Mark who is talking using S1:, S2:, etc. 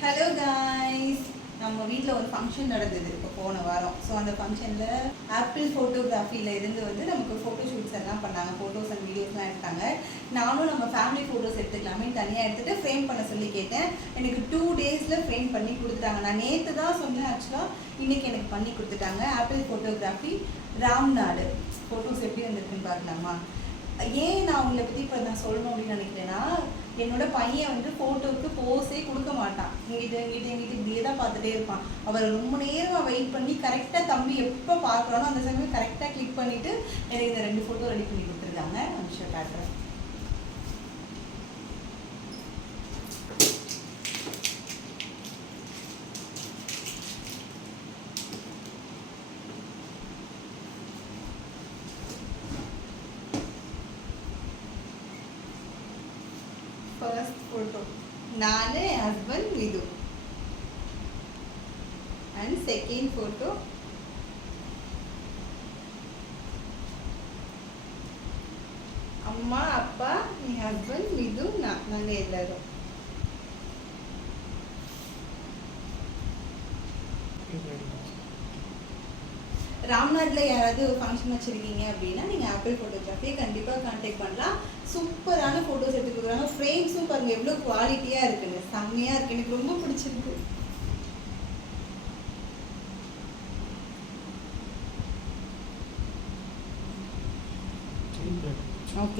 S1: Hello guys நம்ம வீட்டில் ஒரு ஃபங்க்ஷன் நடந்தது இப்போ போன வாரம். ஸோ அந்த ஃபங்க்ஷனில் ஆப்பிள் ஃபோட்டோகிராஃபியில் இருந்து வந்து நமக்கு ஃபோட்டோ ஷூட்ஸ் எல்லாம் பண்ணாங்க. ஃபோட்டோஸ் அண்ட் வீடியோஸ்லாம் எடுத்தாங்க. நானும் நம்ம ஃபேமிலி ஃபோட்டோஸ் எடுத்துக்கலாமே தனியாக எடுத்துகிட்டு ஃப்ரேம் பண்ண சொல்லி கேட்டேன். எனக்கு டூ டேஸில் ஃப்ரேம் பண்ணி கொடுத்துட்டாங்க. நான் நேற்று தான் சொன்னேன் ஆக்சுவலாக இன்றைக்கி எனக்கு பண்ணி கொடுத்துட்டாங்க. Apple photography Ramnad. ஃபோட்டோஸ் எப்படி வந்திருக்குன்னு பார்க்கலாமா ஏன் நான் உங்களை பற்றி இப்போ நான் சொல்லணும் அப்படின்னு நினைக்கிறேன்னா என்னோட பையன் வந்து ஃபோட்டோவுக்கு போஸே கொடுக்க மாட்டான். இங்கிட்ட இங்கிட்ட இங்கிட்ட இப்படியே தான் பார்த்துட்டே இருப்பான். அவரை ரொம்ப நேரமாக வெயிட் பண்ணி கரெக்டாக தம்பி எப்போ பார்க்குறானோ அந்த சமயம் கரெக்டாக கிளிக் பண்ணிவிட்டு எனக்கு இந்த ரெண்டு ஃபோட்டோ ரெடி பண்ணி கொடுத்துருக்காங்க. அனுஷா காட்டுறேன். ಫಸ್ಟ್ ಫೋಟೋ ನಾನೇ ಹಸ್ಬೆಂಡ್ ಇದು. ಆ್ಯಂಡ್ ಸೆಕೆಂಡ್ ಫೋಟೋ ಅಮ್ಮ, ಅಪ್ಪ, ಈ ಹಸ್ಬೆಂಡ್ ಇದು ನಾನೇ ಎಲ್ಲರೂ. ராம்நாட்டில் யாராவது ஃபங்க்ஷன் வச்சுருக்கீங்க அப்படின்னா நீங்கள் ஆப்பிள் ஃபோட்டோகிராஃபியை கண்டிப்பாக கான்டாக்ட் பண்ணலாம். சூப்பரான ஃபோட்டோஸ் எடுத்து கொடுக்குறாங்க. ஃப்ரேம்ஸும் பாருங்கள் எவ்வளோ குவாலிட்டியாக இருக்குன்னு. செம்மையாக இருக்குது எனக்கு ரொம்ப பிடிச்சிருக்கு. ஓகே